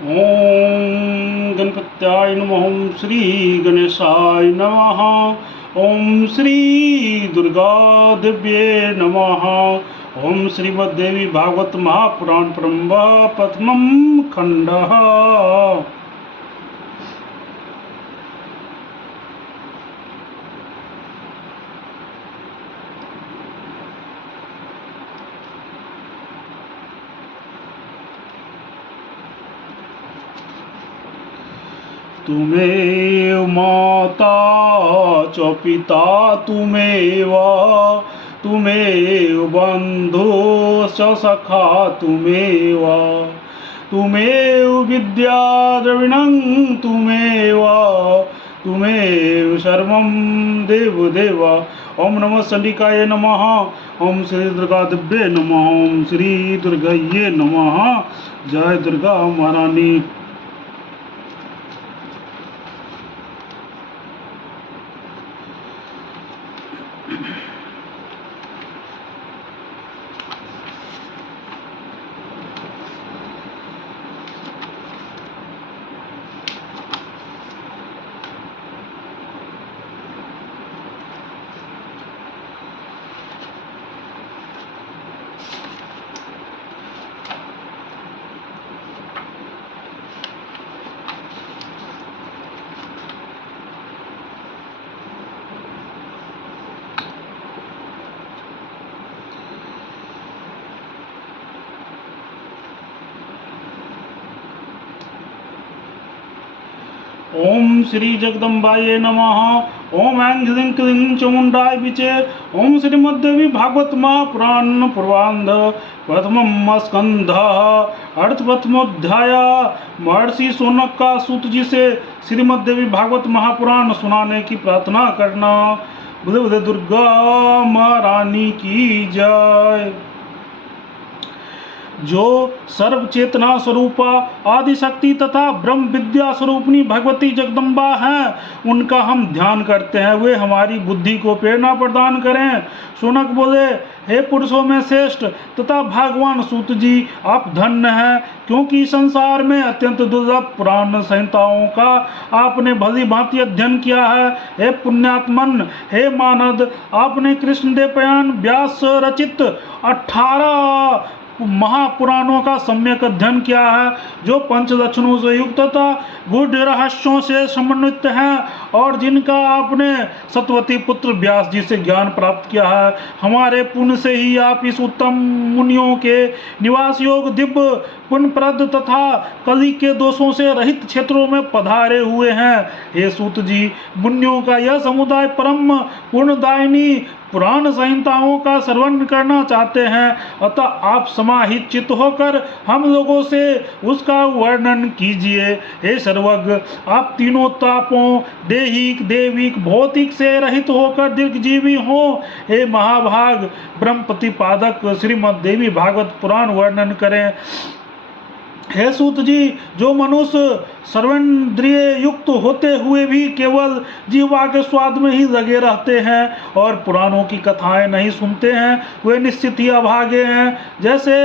ओम गणपत्याय नमः। ओम श्री गणेशाय नमः। ओम श्री दुर्गा देव्ये नमः। ओम श्रीमद्देवी भागवत महापुराण प्रथम प्रथमं खंडः। तुमेव माता च पिता तुमेव, तुमेव बन्धुश्च सखा तुमेव, तुमेव विद्या द्रविणं तुमेव, तुमेव सर्वं देवदेव। ओम नमः चंडिकाय नमः। ओम श्री दुर्गा देव्ये नमः। ओम श्री दुर्गाये नमः। जय दुर्गा महारानी। ओम श्री जगदम्बाये नमः। ओम ऐं ह्रीं क्लीं चामुण्डाय विचे। ओम श्रीमद्देवी भागवत महापुराण पूर्वान्ध प्रथमं स्कन्धः अर्थ प्रथमोध्याय। महर्षि शौनक का सूत जी से श्रीमद्देवी भागवत महापुराण सुनाने की प्रार्थना करना। बुधे बुधे दुर्गा महारानी की जय। जो सर्व चेतना स्वरूपा आदि शक्ति तथा ब्रह्म विद्या स्वरूपनी भगवती जगदम्बा हैं, उनका हम ध्यान करते हैं। वे हमारी बुद्धि को प्रेरणा प्रदान करें। शौनक बोले, हे पुरुषों में श्रेष्ठ तथा भगवान सूत जी, आप धन्य हैं, क्योंकि संसार में अत्यंत दुर्लभ पुराण संहिताओं का आपने भली भांति अध्ययन किया है। हे पुण्यात्मन, हे मानद, आपने कृष्णदेवयान व्यास रचित 18 महापुराणों का सम्यक अध्ययन किया है, जो पंच लक्षणों से युक्त तथा गूढ़ रहस्यों से समन्वित हैं, और जिनका आपने सतवती पुत्र व्यास जी से ज्ञान प्राप्त किया है। हमारे पुण्य से ही आप इस उत्तम मुनियों के निवास योग दिव्य पुण्यप्रद तथा कली के दोषों से रहित क्षेत्रों में पधारे हुए हैं। हे सूत जी, मुनियों का यह समुदाय परम पूर्णदायिनी पुराण संहिताओं का श्रवण करना चाहते हैं, अतः आप समाहित चित्त होकर हम लोगों से उसका वर्णन कीजिए। हे सर्वज्ञ, आप तीनों तापों देहिक देविक भौतिक से रहित होकर दीर्घजीवी हो। हे महाभाग ब्रह्म प्रतिपादक श्रीमद्देवी भागवत पुराण वर्णन करें। हे सूत जी, जो मनुष्य सर्वेंद्रिय युक्त होते हुए भी केवल जीवा के स्वाद में ही लगे रहते हैं और पुराणों की कथाएं नहीं सुनते हैं, वे निश्चित ही अभागे हैं। जैसे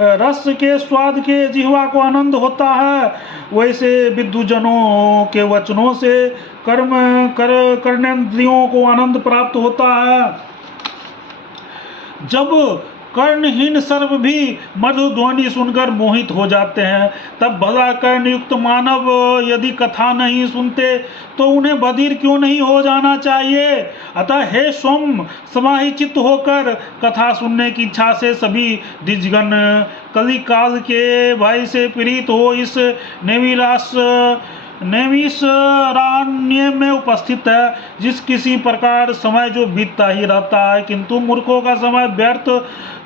रस के स्वाद के जीवा को आनंद होता है, वैसे विद्वजनों के वचनों से कर्णेंद्रियों को आनंद प्राप्त होता है। जब कर्णहीन सर्व भी मधुर ध्वनि सुनकर मोहित हो जाते हैं, तब भला कर्णयुक्त मानव यदि कथा नहीं सुनते तो उन्हें बधिर क्यों नहीं हो जाना चाहिए। अतः हे सोम, समाहित होकर कथा सुनने की इच्छा से सभी द्विजगण कली काल के भय से पीड़ित हो इस नैमिषारण्य में उपस्थित है। जिस किसी प्रकार समय जो बीतता ही रहता है, किंतु मूर्खों का समय व्यर्थ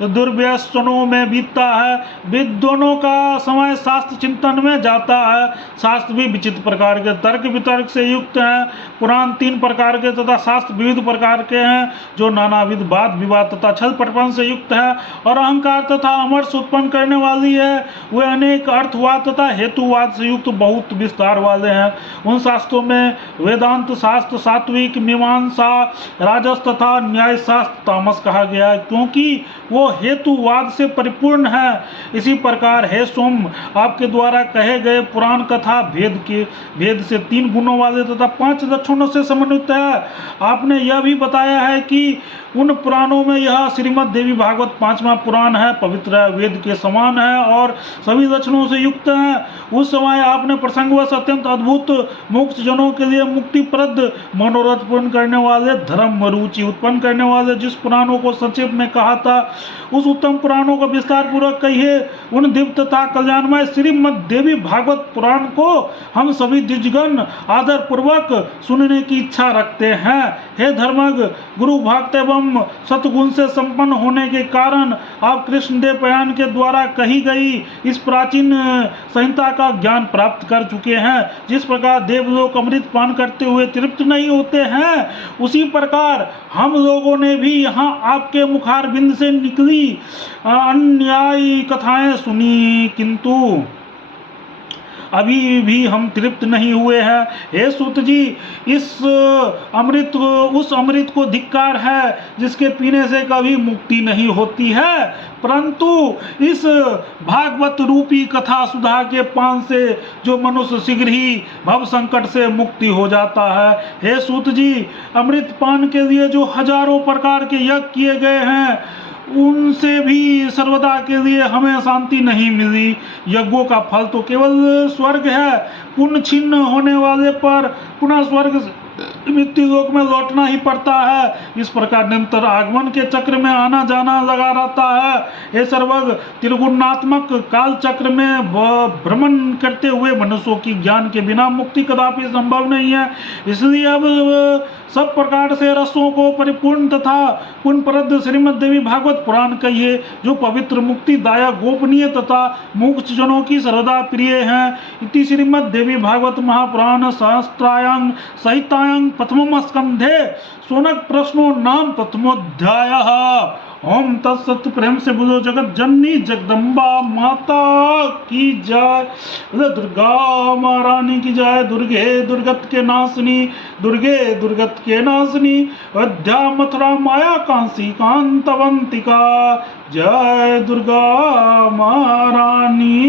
दुर्व्यसनों में बीतता है। विद्वानों का समय शास्त्र चिंतन में जाता है। शास्त्र भी विचित्र प्रकार के तर्क वितर्क से युक्त हैं। पुराण 3 प्रकार के तथा शास्त्र विविध प्रकार के हैं, जो नानाविध वाद विवाद तथा छल प्रपंच से युक्त है और अहंकार तथा अमर्ष उत्पन्न करने वाली है। वे अनेक अर्थवाद तथा हेतुवाद से युक्त बहुत विस्तार वाले रहे हैं। उन शास्त्रों में वेदांत शास्त्र सात्विक, मीमांसा राजस तथा न्याय शास्त्र तामस कहा गया है, क्योंकि वो हेतुवाद से परिपूर्ण है। इसी प्रकार हे सोम, आपके द्वारा कहे गए पुराण कथा भेद से 3 गुणों वाले तथा 5 लक्षणों से समन्वित है। आपने यह भी बताया है कि उन पुराणों में यह श्रीमद् देवी भागवत 5वां पुराण है, पवित्र है, वेद के समान है और सभी लक्षणों से युक्त है। उस समय आपने प्रसंगवश अत्यंत अद्भुत मोक्ष जनों के लिए मुक्तिप्रद मनोरथ पूर्ण करने वाले, धर्म रुचि उत्पन्न करने वाले जिस पुराणों को संक्षेप में कहा था, उस उत्तम पुराणों को विस्तार पूर्वक कहिए। उन दिव्य तथा कल्याणमय श्रीमद् देवी भागवत पुराण को हम सभी द्विजगण आदर पूर्वक सुनने की इच्छा रखते हैं। हे धर्मज्ञ, गुरु भक्त एवं सतगुण से संपन्न होने के कारण आप कृष्णदेव पयान के द्वारा कही गई इस प्राचीन संहिता का ज्ञान प्राप्त कर चुके हैं। जिस प्रकार देवलोक अमृत पान करते हुए तृप्त नहीं होते हैं, उसी प्रकार हम लोगों ने भी यहाँ आपके मुखारबिंद से निकली अन्यायी कथाएं सुनी, किंतु अभी भी हम तृप्त नहीं हुए हैं। हे सूत जी, उस अमृत को धिक्कार है जिसके पीने से कभी मुक्ति नहीं होती है, परंतु इस भागवत रूपी कथा सुधा के पान से जो मनुष्य शीघ्र ही भव संकट से मुक्ति हो जाता है। हे सूत जी, अमृत पान के लिए जो हजारों प्रकार के यज्ञ किए गए हैं, उनसे भी सर्वदा के लिए हमें शांति नहीं मिली। यज्ञों का फल तो केवल स्वर्ग है। पुण्य छिन्न होने वाले पर पुनः स्वर्ग मृत्यु लोक में लौटना ही पड़ता है। इस प्रकार निरंतर आगमन के चक्र में आना जाना लगा रहता है। ये सर्वज्ञ, त्रिगुणात्मक काल चक्र में भ्रमण करते हुए मनुष्यों की ज्ञान के बिना मुक्ति कदापि संभव नहीं है। इसलिए अब सब प्रकार से रसों को परिपूर्ण तथा पुण्यप्रद श्रीमद् देवी भागवत पुराण कहिए, जो पवित्र मुक्तिदायक गोपनीय तथा मोक्ष जनों की सर्वदा प्रिय हैं। इति श्रीमद् देवी भागवत महापुराण सहस्त्रायां सहितायां प्रथमम स्कंधे शौनक प्रश्नो नाम प्रथमोध्यायः। ओम तत्सत। प्रेम से बोलो जगत जननी जगदम्बा माता की जय, दुर्गा महारानी की जय। दुर्गे दुर्गत के नाशनी, दुर्गे दुर्गत के नाशनी, अयोध्या मथुरा माया कांसी कांतवंतिका, जय दुर्गा महारानी।